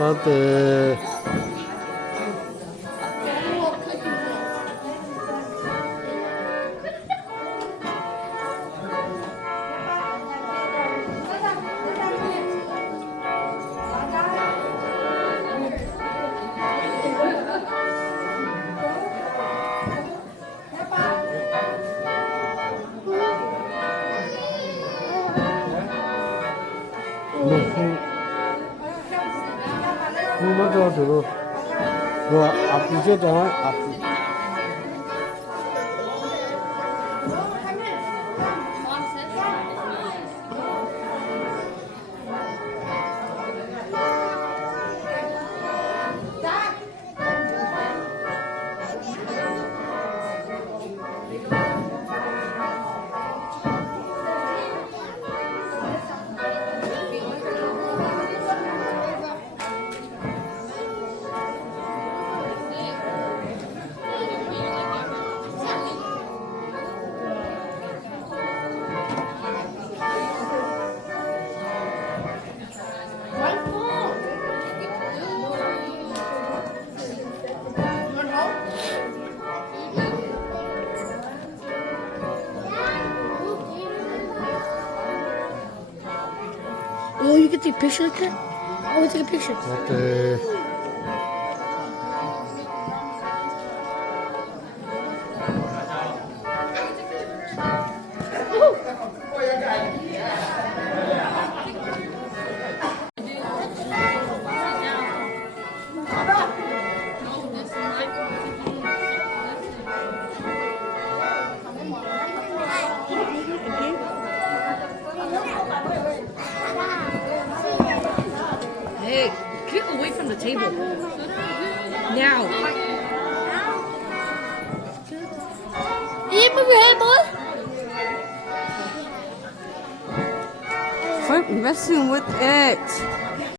Hadi. 맞아. 그 앞뒤잖아. 앞뒤. Oh, you can take a picture like that? I want to take a picture. 어때? Hey, get away from the table. Now. You move your head, boy. Quit messing with it.